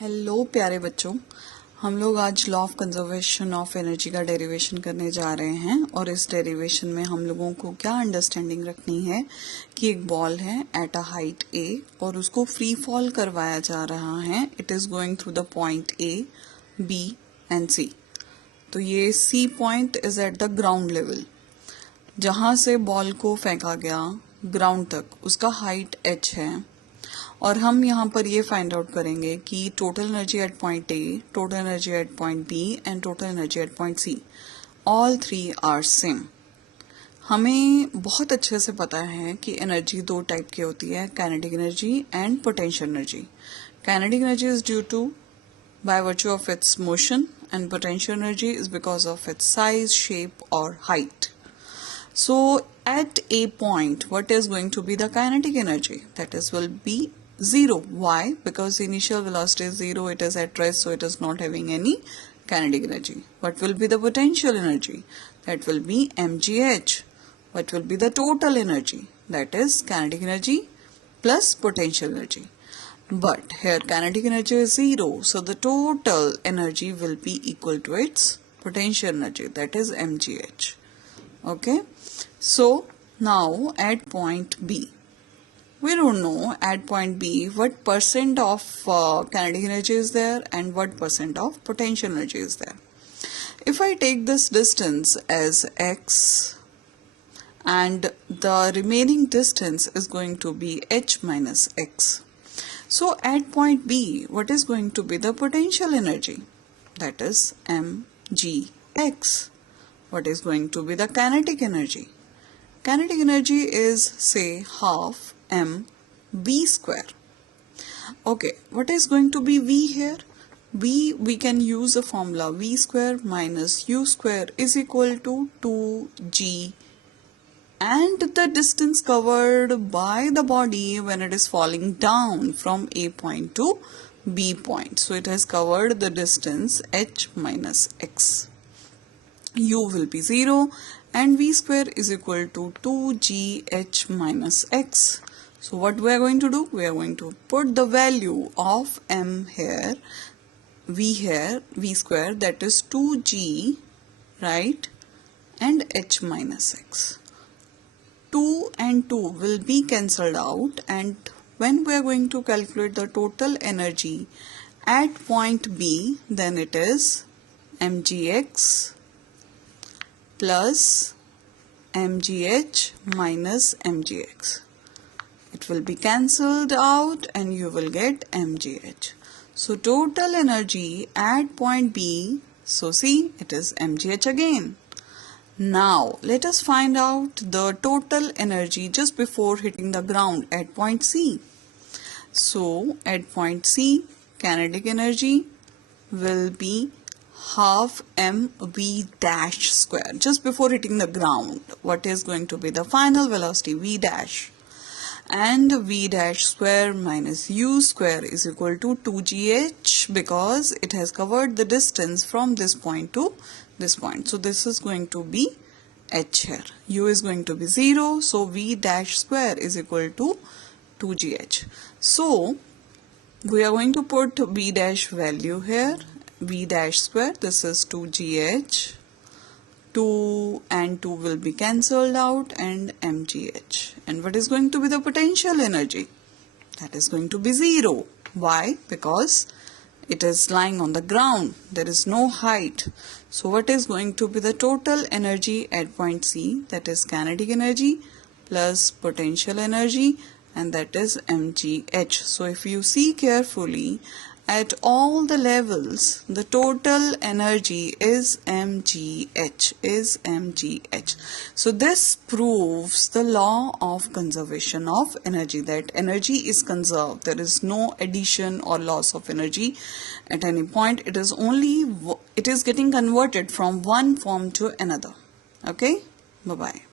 Hello प्यारे बच्चों, हम लोग आज law of conservation of energy का डेरिवेशन करने जा रहे हैं। और इस डेरिवेशन में हम लोगों को क्या अंडरस्टैंडिंग रखनी है कि एक बॉल है एट अ हाइट ए और उसको फ्री फॉल करवाया जा रहा है। It is going through the point A, B and C. तो ये C point is at the ground level. जहां से बॉल को फेंका गया ग्राउंड तक उसका हाइट h है। और हम यहाँ पर ये फाइंड आउट करेंगे कि total energy at point A, total energy at point B and total energy at point C, all three are same. हमें बहुत अच्छे से पता है कि एनर्जी दो टाइप की होती है, kinetic energy and potential energy. Kinetic energy is due to by virtue of its motion and potential energy is because of its size, shape और height. So at a point, what is going to be the kinetic energy? That is will be 0. Why? Because initial velocity is 0, it is at rest, so it is not having any kinetic energy. What will be the potential energy? That will be mgh. What will be the total energy? That is kinetic energy plus potential energy. But here kinetic energy is 0, so the total energy will be equal to its potential energy, that is mgh. Okay, so now at point B, we don't know at point B what percent of kinetic energy is there and what percent of potential energy is there. If I take this distance as x and the remaining distance is going to be h minus x, so at point B, what is going to be the potential energy? That is mgx. What is going to be the kinetic energy? Kinetic energy is, say, half mv square. Okay, what is going to be v here? We can use the formula v square minus u square is equal to 2g, and the distance covered by the body when it is falling down from a point to b point. So it has covered the distance h minus x. U will be 0 and v square is equal to 2gh minus x. So what we are going to do? We are going to put the value of m here, v square, that is 2g, right, and h minus x. 2 and 2 will be cancelled out, and when we are going to calculate the total energy at point B, then it is mgx plus mgh minus mgx. It will be cancelled out and you will get mgh. So total energy at point B, so see, it is mgh again. Now let us find out the total energy just before hitting the ground at point C. So at point C, kinetic energy will be half mv dash square. Just before hitting the ground, what is going to be the final velocity? V dash. And v dash square minus u square is equal to 2gh, because it has covered the distance from this point to this point. So this is going to be h here. U is going to be 0, so v dash square is equal to 2gh. So we are going to put v dash value here. V dash square, this is 2gh, 2 and 2 will be cancelled out, and mgh. And what is going to be the potential energy? That is going to be 0. Why? Because it is lying on the ground, there is no height. So what is going to be the total energy at point C? That is kinetic energy plus potential energy, and that is mgh. So if you see carefully, at all the levels, the total energy is mgh, So this proves the law of conservation of energy, that energy is conserved. There is no addition or loss of energy at any point. It is getting converted from one form to another. Okay, bye bye.